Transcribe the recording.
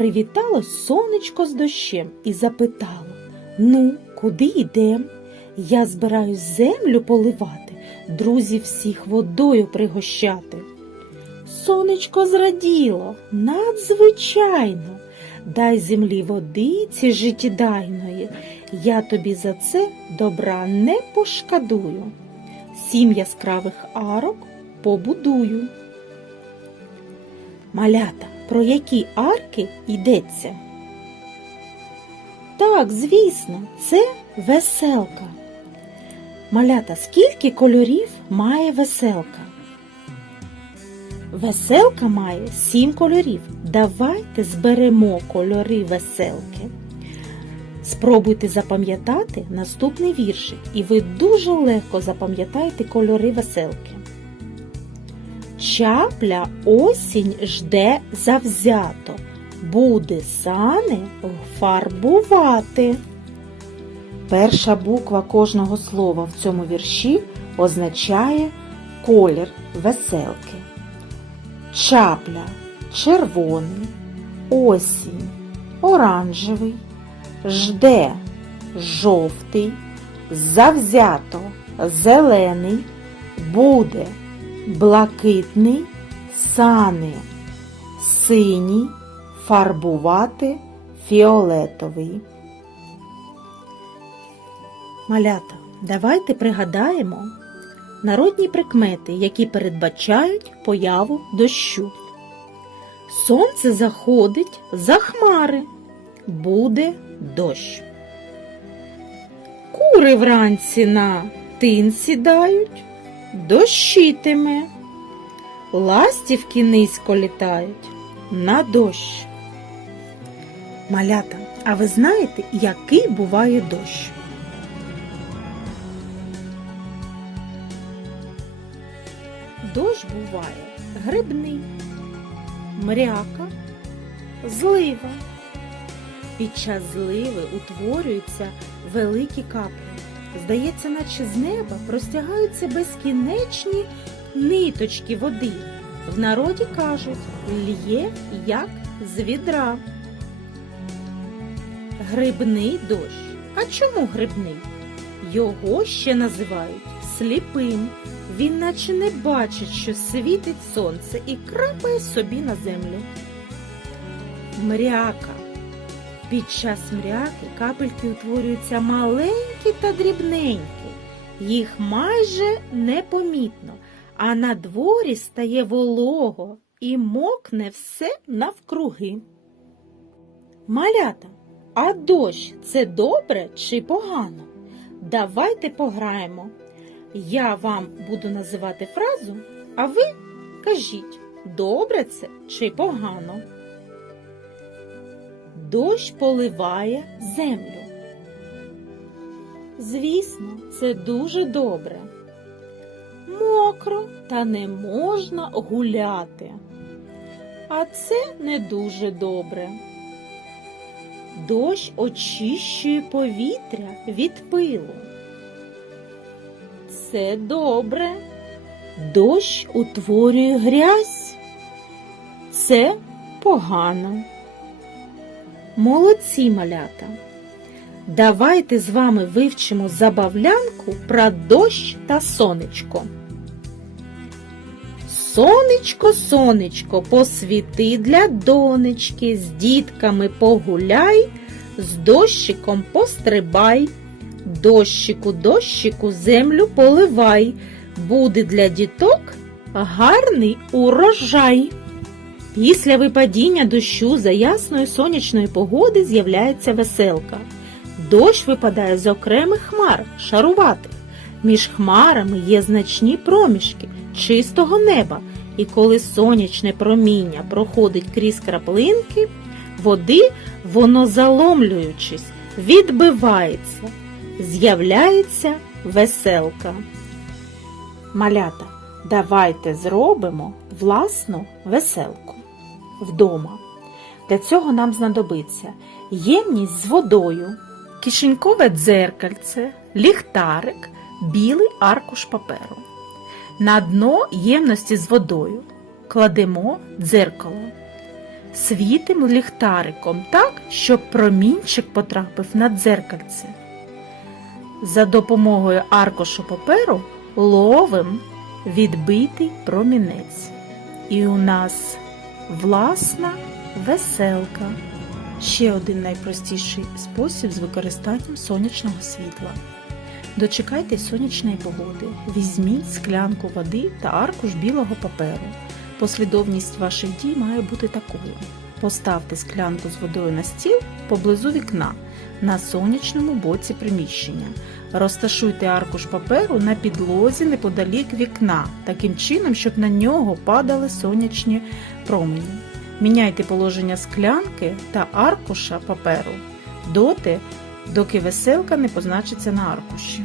Привітало сонечко з дощем і запитало Ну, куди йдем? Я збираюсь землю поливати, друзів всіх водою пригощати. Сонечко зраділо, надзвичайно. Дай землі водиці життєдайної, я тобі за це добра не пошкодую. Сім яскравих арок побудую. Малята, про які арки йдеться? Так, звісно, це веселка. Малята, скільки кольорів має веселка? Веселка має сім кольорів. Давайте зберемо кольори веселки. Спробуйте запам'ятати наступний віршик, і ви дуже легко запам'ятаєте кольори веселки. Чапля осінь жде завзято, буде сани фарбувати. Перша буква кожного слова в цьому вірші означає колір веселки. Чапля червоний, осінь оранжевий, жде жовтий, завзято зелений, буде блакитний, сани синій, фарбувати фіолетовий. Малята, давайте пригадаємо народні прикмети, які передбачають появу дощу. Сонце заходить за хмари, буде дощ. Кури вранці на тин сідають, дощитиме. Ластівки низько літають на дощ. Малята, а ви знаєте, який буває дощ? Дощ буває грибний, мряка, злива. Під час зливи утворюються великі каплі. Здається, наче з неба простягаються безкінечні ниточки води. В народі кажуть, лє як з відра. Грибний дощ. А чому грибний? Його ще називають сліпим. Він наче не бачить, що світить сонце і крапає собі на землю. Мряка. Під час мряки капельки утворюються маленькі та дрібненькі. Їх майже непомітно, а на дворі стає волого і мокне все навкруги. Малята, а дощ це добре чи погано? Давайте пограємо. Я вам буду називати фразу, а ви кажіть, добре це чи погано. Дощ поливає землю. Звісно, це дуже добре. Мокро та не можна гуляти. А це не дуже добре. Дощ очищує повітря від пилу. Це добре. Дощ утворює грязь. Це погано. Молодці малята. Давайте з вами вивчимо забавлянку про дощ та сонечко. Сонечко, сонечко, посвіти для донечки, з дітками погуляй, з дощиком пострибай. Дощику, дощику, землю поливай, буде для діток гарний урожай. Після випадіння дощу за ясної сонячної погоди з'являється веселка. Дощ випадає з окремих хмар, шаруватих. Між хмарами є значні проміжки чистого неба, і коли сонячне проміння проходить крізь краплинки води, воно заломлюючись, відбивається, з'являється веселка. Малята, давайте зробимо власну веселку вдома. Для цього нам знадобиться ємність з водою, кишенькове дзеркальце, ліхтарик, білий аркуш паперу. На дно ємності з водою кладемо дзеркало. світимо ліхтариком так, щоб промінчик потрапив на дзеркальце. За допомогою аркушу паперу ловим відбитий промінець. І у нас власна веселка. Ще один найпростіший спосіб з використанням сонячного світла. Дочекайтесь сонячної погоди, візьміть склянку води та аркуш білого паперу. Послідовність ваших дій має бути такою. Поставте склянку з водою на стіл поблизу вікна на сонячному боці приміщення. Розташуйте аркуш паперу на підлозі неподалік вікна, таким чином, щоб на нього падали сонячні промені. Міняйте положення склянки та аркуша паперу доти, доки веселка не позначиться на аркуші.